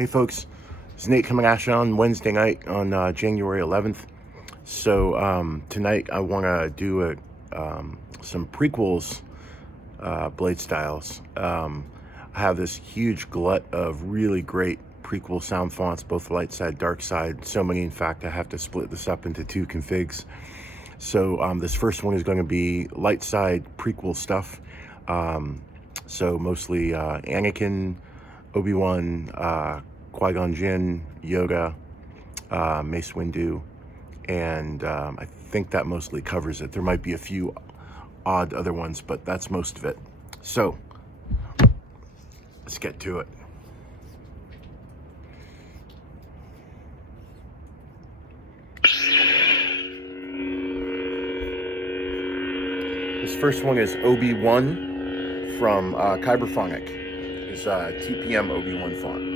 Hey folks, it's Nate coming at you on Wednesday night on January 11th. So tonight I want to do some prequels, Bladestyles. I have this huge glut of really great prequel sound fonts, both lightside, darkside. So many, in fact, I have to split this up into two configs. So this first one is going to be lightside prequel stuff. So mostly Anakin, Obi-Wan, Qui-Gon Jinn, Yoda, Mace Windu, and I think that mostly covers it. There might be a few odd other ones, but that's most of it. So let's get to it. This first one is Obi-Wan from Kyberphonic. It's TPM Obi-Wan font.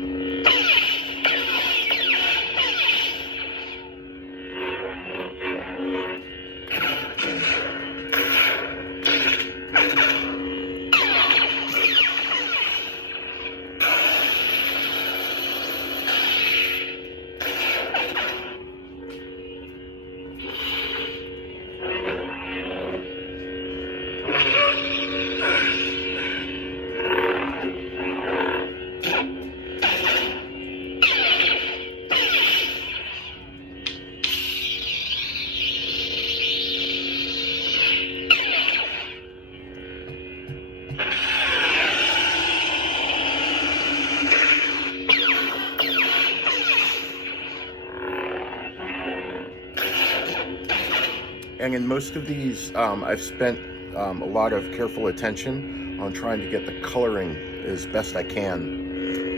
And in most of these, I've spent a lot of careful attention on trying to get the coloring as best I can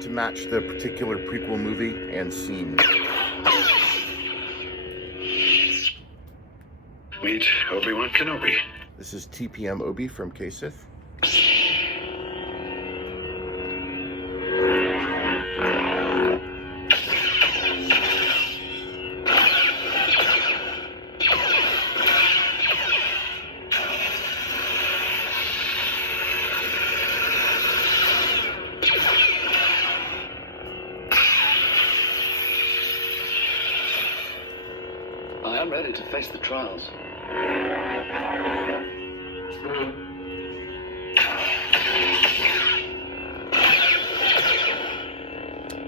to match the particular prequel movie and scene. Meet Obi-Wan Kenobi. This is TPM Obi from KSith. I am ready to face the trials.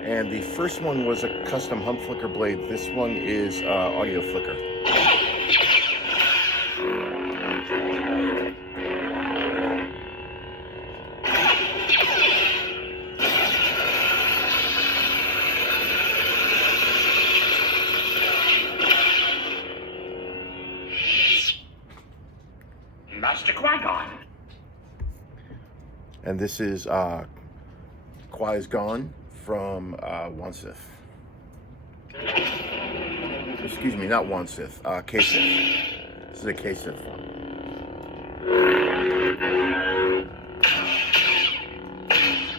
And the first one was a custom humpflicker blade. This one is audioflicker. Master Qui-Gon. And this is QuisGone from KSith. Excuse me, not KSith, KSith. This is a KSith one.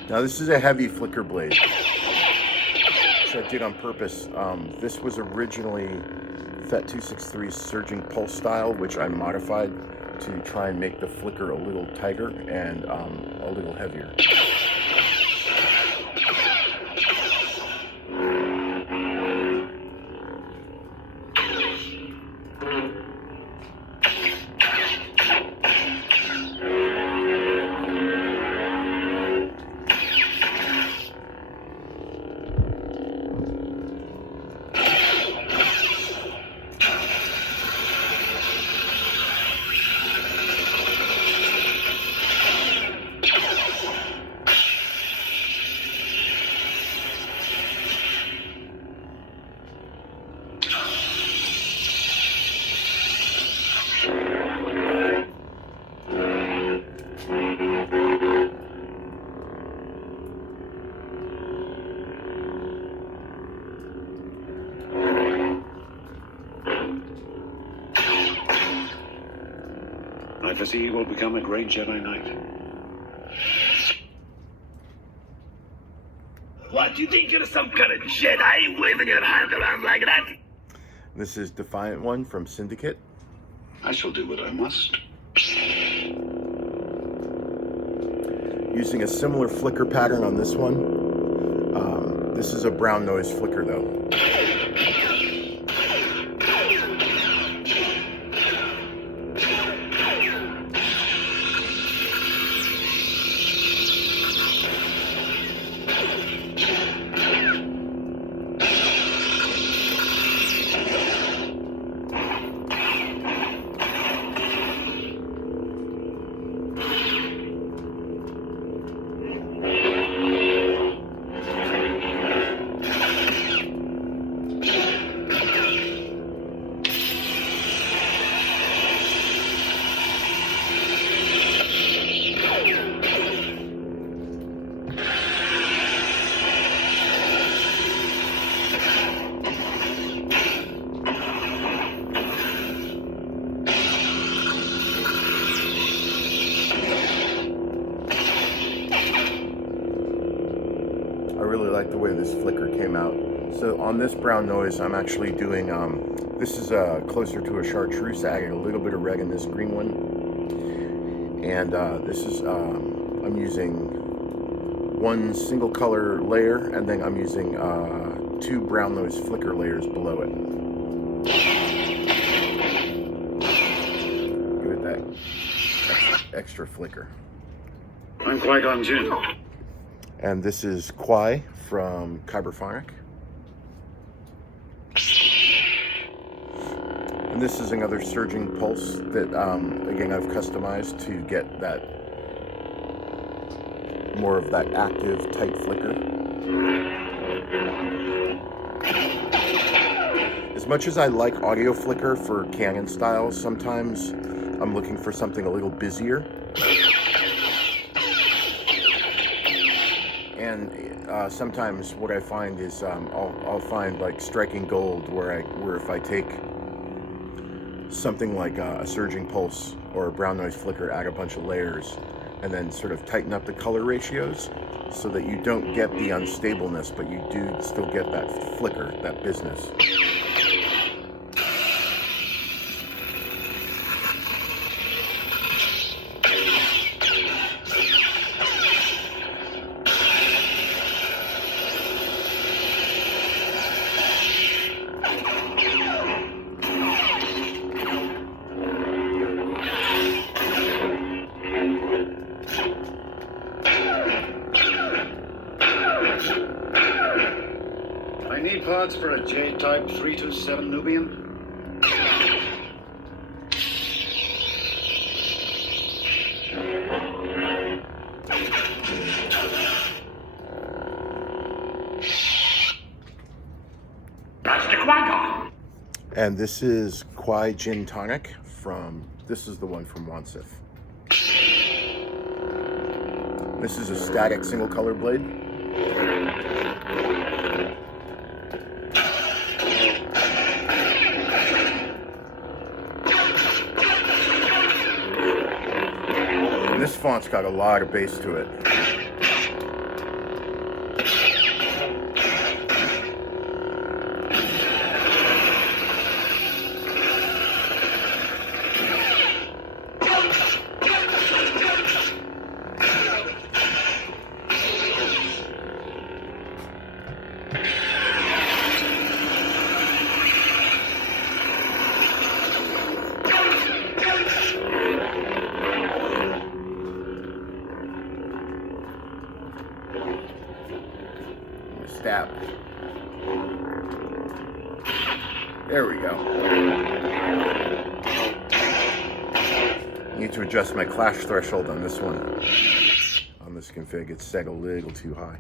Now this is a heavy flicker blade, which I did on purpose. This was originally FET263's surging pulse style, which I modified to try and make the flicker a little tighter and a little heavier. I foresee you will become a great Jedi Knight. What, do you think you're some kind of Jedi waving your hand around like that? This is Defiant One from Syndicate. I shall do what I must. Using a similar flicker pattern on this one. This is a brown noise flicker though. The way this flicker came out. So on this brown noise, I'm actually doing this is closer to a chartreuse, adding a little bit of red in this green one, and this is I'm using one single color layer, and then I'm using 2 brown noise flicker layers below it. Give it that extra flicker. I'm Qui-Gon Jinn. And this is Qui from Kyberphonic. And this is another surging pulse that, again, I've customized to get that, more of that active, tight flicker. As much as I like audioflicker for Canon styles, sometimes I'm looking for something a little busier. And sometimes what I find is I'll find like striking gold where if I take something like a surging pulse or a brown noise flicker, add a bunch of layers, and then sort of tighten up the color ratios so that you don't get the unstableness, but you do still get that flicker, that business. Pods for a J-type 327 Nubian. That's the Qui-Gon. And this is Qui-Gon Jinn tonic from, this is the one from KSith. This is a static single color blade. This font's got a lot of bass to it. Stab. There we go. Need to adjust my clash threshold on this one. On this config, it's set a little too high.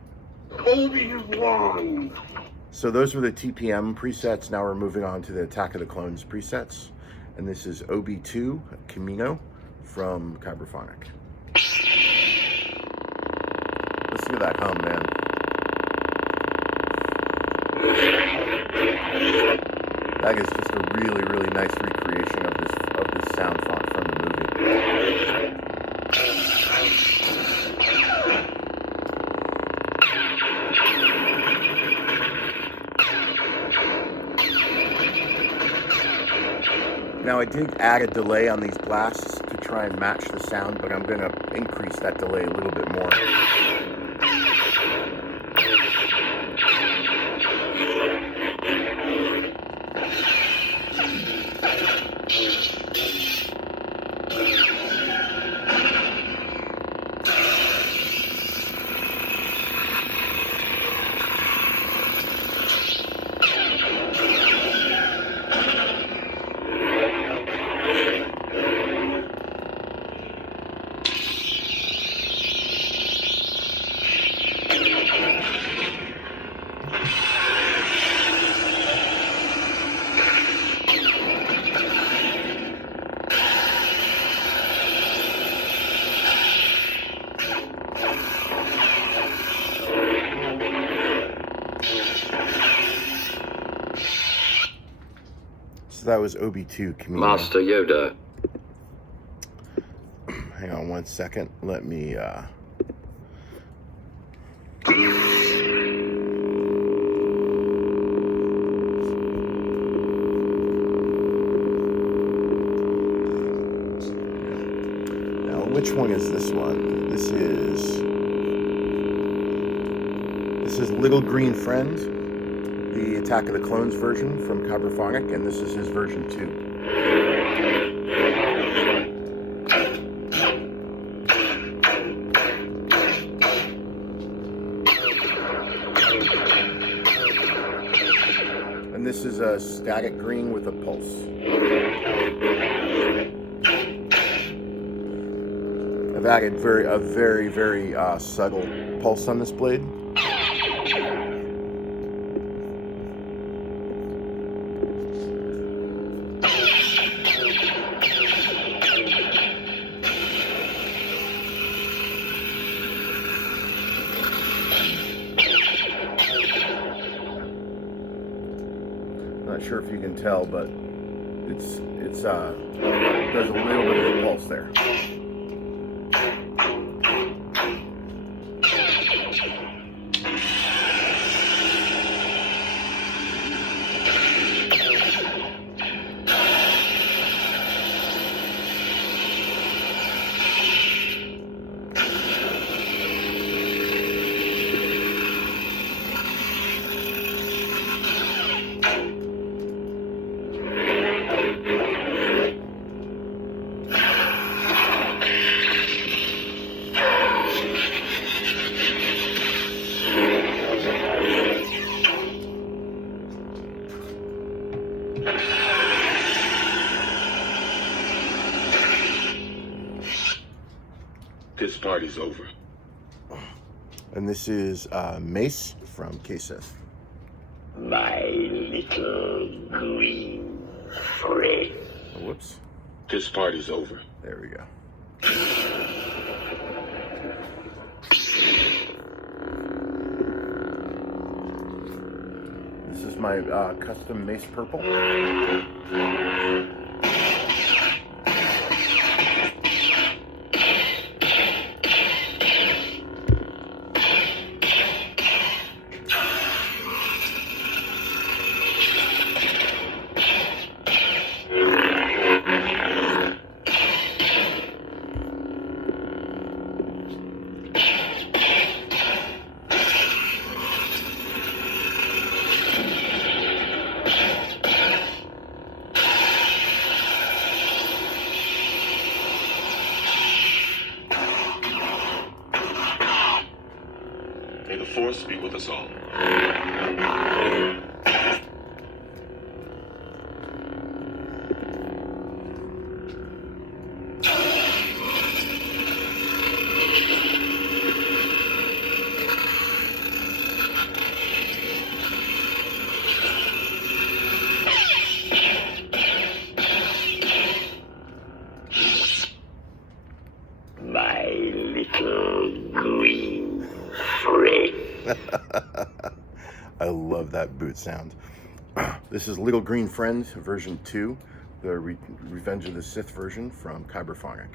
Obi-Wan. So those were the TPM presets. Now we're moving on to the Attack of the Clones presets. And this is Obi-2 Camino from Kyberphonic. Listen to that hum, man. That is just a really, really nice recreation of this sound font from the movie. Now I did add a delay on these blasts to try and match the sound, but I'm going to increase that delay a little bit more. So that was Obi-2 Camino. Master Yoda. Hang on one second. Let me now, which one is this one? This is Little Green Friend, the Attack of the Clones version from Kyberphonic, and this is his version 2. And this is a static green with a pulse. I've added a very subtle pulse on this blade. Not sure if you can tell, but it does a little bit of a pulse there. This party's over. And this is Mace from KSith. My little green friend. Oh, whoops. This party's over. There we go. This is my custom Mace purple. May the Force be with us all. My little green friend. I love that boot sound. This is Little Green Friend version 2, the Revenge of the Sith version from Kyberphonic.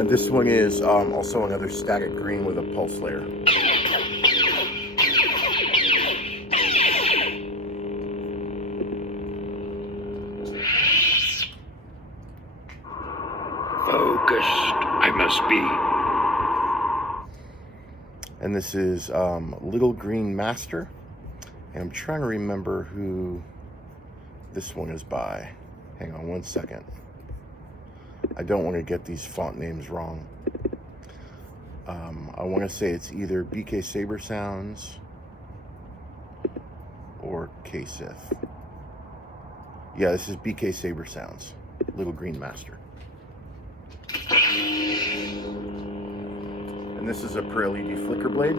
And this one is also another static green with a pulse layer. Focused, I must be. And this is Little Green Master. And I'm trying to remember who this one is by. Hang on one second. I don't want to get these font names wrong. I want to say it's either BK Saber Sounds or KSith. Yeah, this is BK Saber Sounds, Little Green Master. And this is a per-LED flicker blade.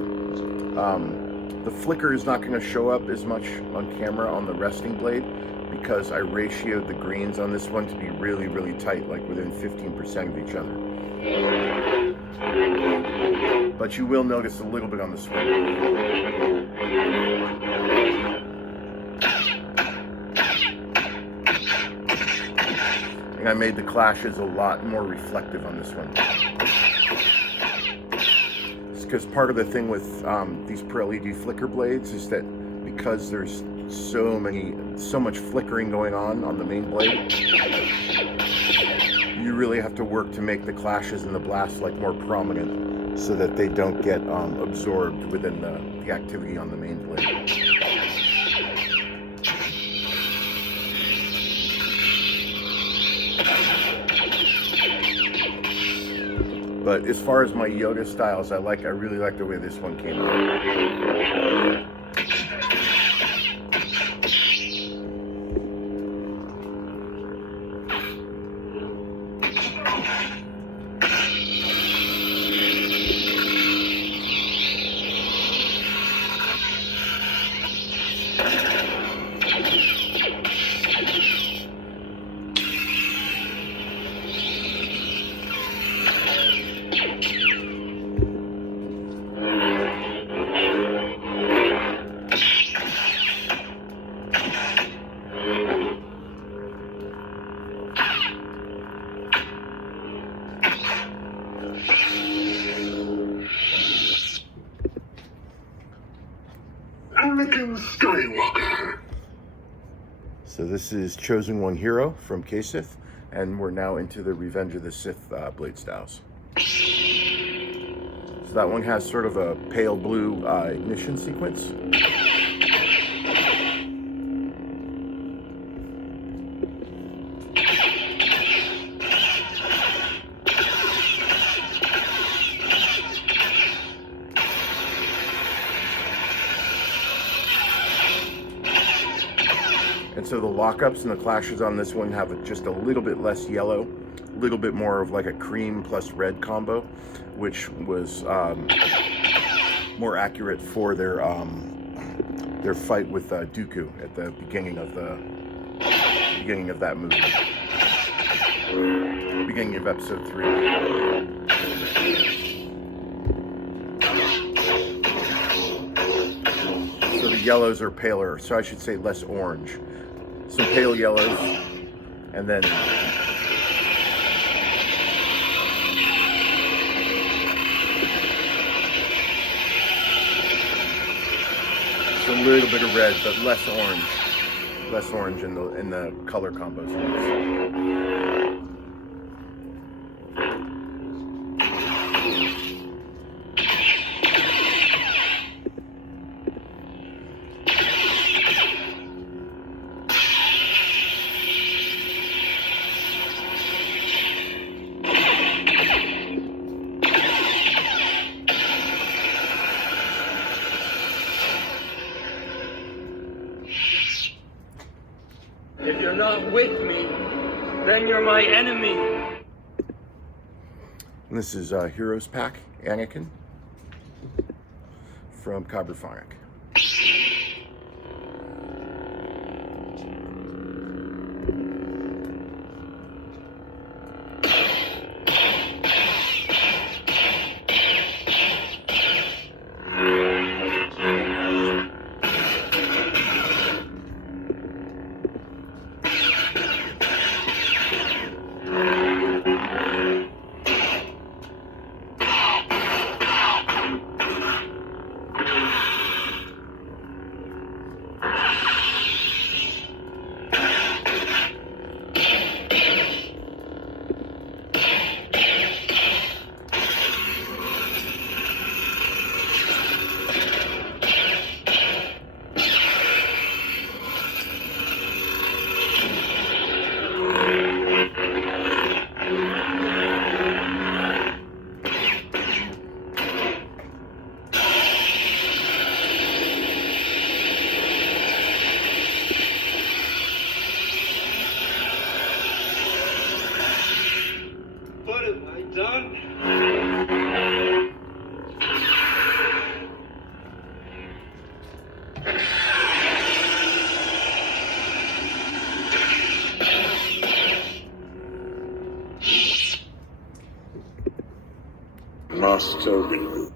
The flicker is not going to show up as much on camera on the resting blade because I ratioed the greens on this one to be really, really tight, like within 15% of each other. But you will notice a little bit on the swing. And I made the clashes a lot more reflective on this one. Because part of the thing with these per-LED flicker blades is that because there's so much flickering going on the main blade, you really have to work to make the clashes and the blasts like more prominent so that they don't get absorbed within the activity on the main blade. But as far as my Yoda styles, I really like the way this one came out. Anakin Skywalker. So this is Chosen One Hero from KSith, and we're now into the Revenge of the Sith Bladestyles. So that one has sort of a pale blue ignition sequence. And so the lockups and the clashes on this one have just a little bit less yellow, a little bit more of like a cream plus red combo, which was more accurate for their fight with Dooku at the beginning of that movie, beginning of episode 3. So the yellows are paler, so I should say less orange. Some pale yellows, and then it's a little bit of red, but less orange in the color combos. If you're not with me, then you're my enemy. And this is Heroes Pack Anakin from Kyberphonic. Master Windu.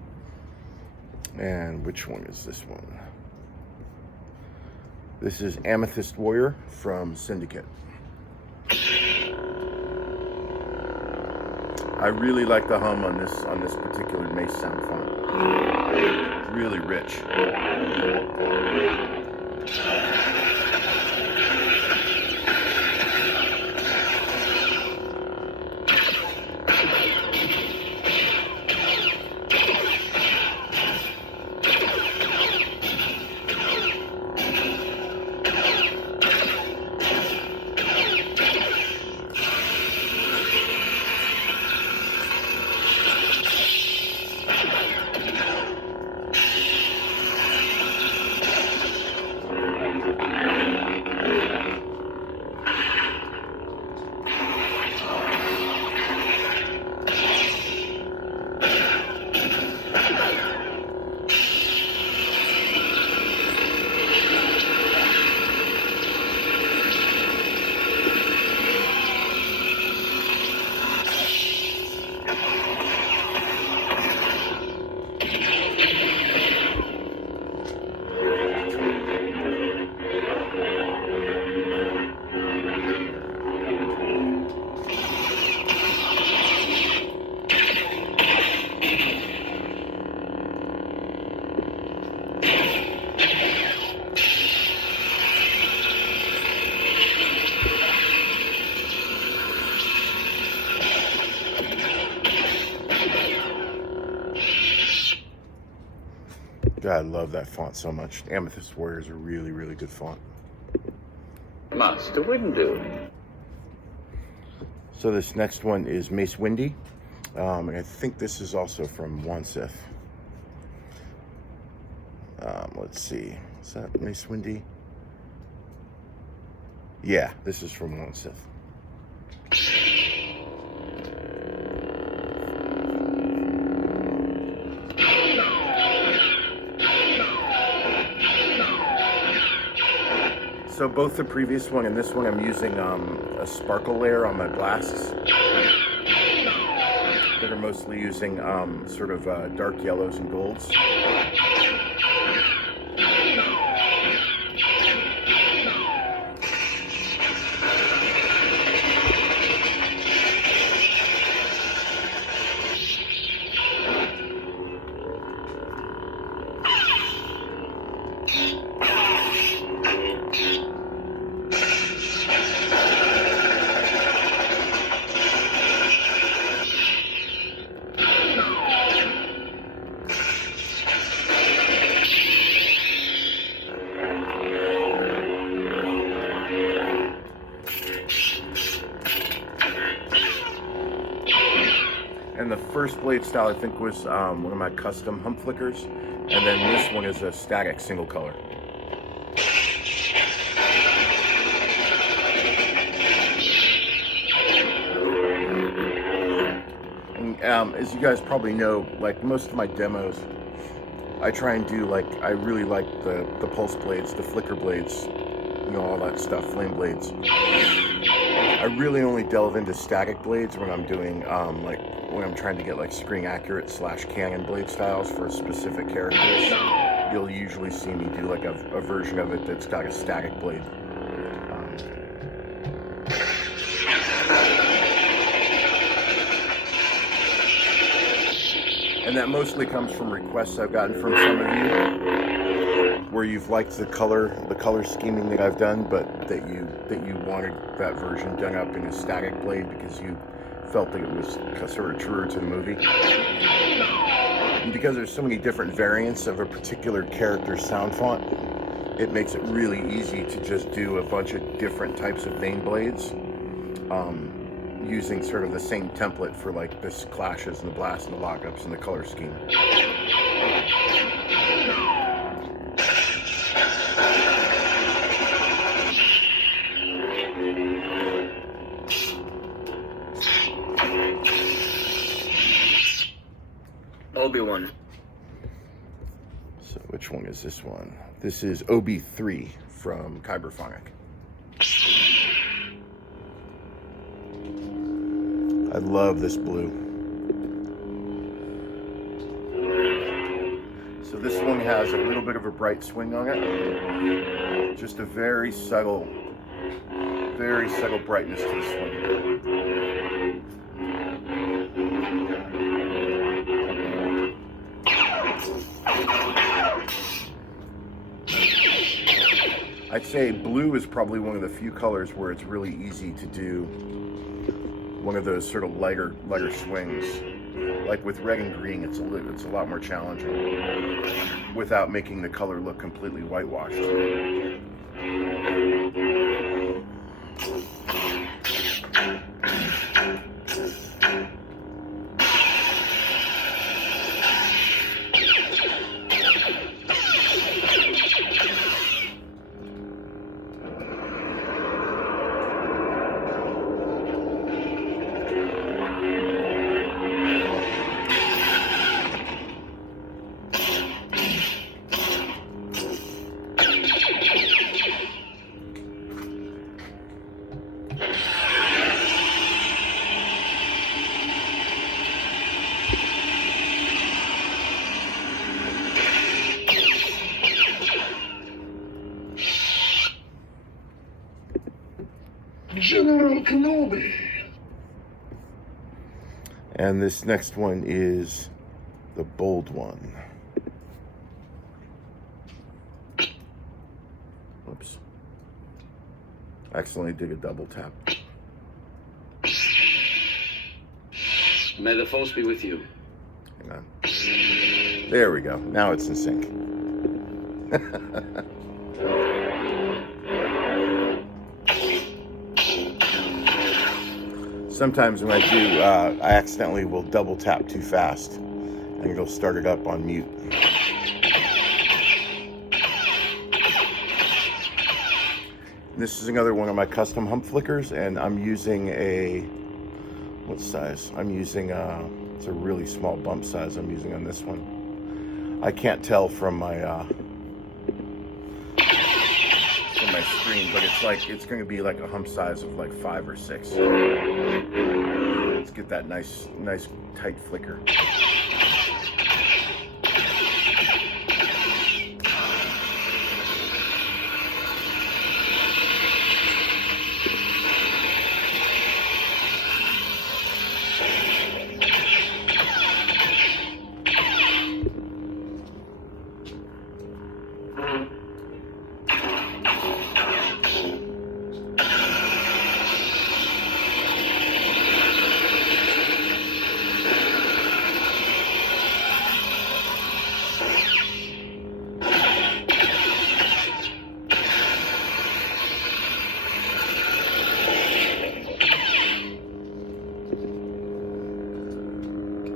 And which one is this one? This is Amethyst Warrior from Syndicate. I really like the hum on this particular Mace sound font. Really rich. God, I love that font so much. Amethyst Warrior is a really, really good font. Master Windu. So this next one is Mace Windu. And I think this is also from KSith. Let's see. Is that Mace Windu? Yeah, this is from KSith. So both the previous one and this one, I'm using a sparkle layer on my blasts that are mostly using sort of dark yellows and golds. And the first blade style, I think, was one of my custom humpflickers. And then this one is a static single color. And as you guys probably know, like most of my demos, I try and do, like, I really like the pulse blades, the flicker blades, you know, all that stuff, flame blades. I really only delve into static blades when I'm doing, like, when I'm trying to get, like, screen accurate / canon blade styles for specific characters. You'll usually see me do, like, a version of it that's got a static blade. And that mostly comes from requests I've gotten from some of you, where you've liked the color scheming that I've done, but that you wanted that version done up in a static blade because you felt that it was sort of truer to the movie. And because there's so many different variants of a particular character's sound font, it makes it really easy to just do a bunch of different types of vein blades, using sort of the same template for, like, the clashes and the blasts and the lockups and the color scheme. Obi-Wan. So which one is this one? This is Obi-3 from Kyberphonic. I love this blue. this one has a little bit of a bright swing on it. Just a very subtle brightness to the swing. I'd say blue is probably one of the few colors where it's really easy to do one of those sort of lighter swings. Like with red and green, it's a lot more challenging without making the color look completely whitewashed. General Kenobi. And this next one is the bold one. Whoops. Accidentally did a double tap. May the Force be with you. Hang on. There we go. Now it's in sync. Sometimes when I do, I accidentally will double tap too fast and it'll start it up on mute. This is another one of my custom hump flickers, and I'm using a, what size? I'm using it's a really small bump size I'm using on this one. I can't tell from my screen, but it's going to be like a hump size of like 5 or 6. Let's get that nice tight flicker.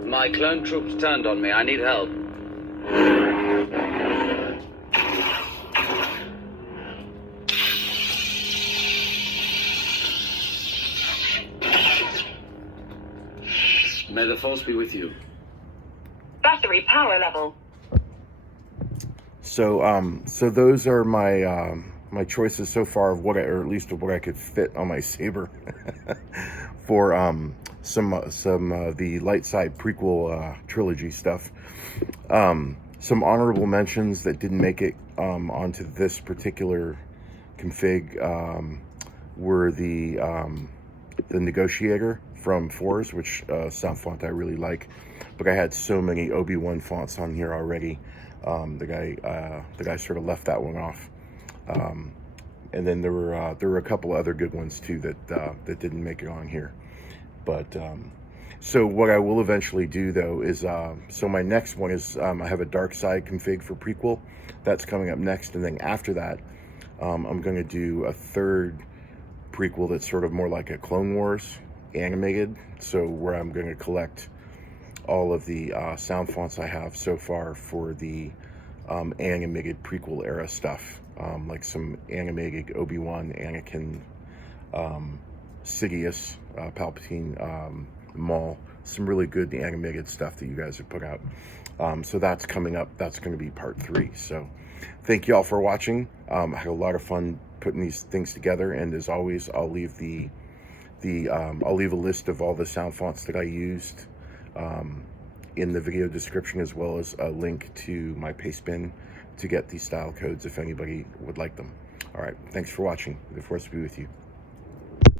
My clone troops turned on me. I need help. May the Force be with you. Battery power level. So so those are my my choices so far of what or at least of what I could fit on my saber for some of the lightside prequel trilogy stuff. Some honorable mentions that didn't make it onto this particular config were the negotiator from Fours, which sound font I really like, but I had so many Obi-Wan fonts on here already. The guy sort of left that one off, and then there were a couple other good ones too that didn't make it on here. But so what I will eventually do though is so my next one is I have a darkside config for prequel that's coming up next, and then after that I'm going to do a third prequel that's sort of more like a Clone Wars animated, so where I'm going to collect all of the sound fonts I have so far for the animated prequel era stuff, like some animated Obi-Wan, Anakin, Sidious, Palpatine, Maul, some really good animated stuff that you guys have put out. So that's coming up. That's going to be part 3. So thank you all for watching. I had a lot of fun putting these things together, and as always, I'll leave I'll leave a list of all the sound fonts that I used in the video description, as well as a link to my paste bin to get these style codes if anybody would like them. All right, thanks for watching. The Force be with you.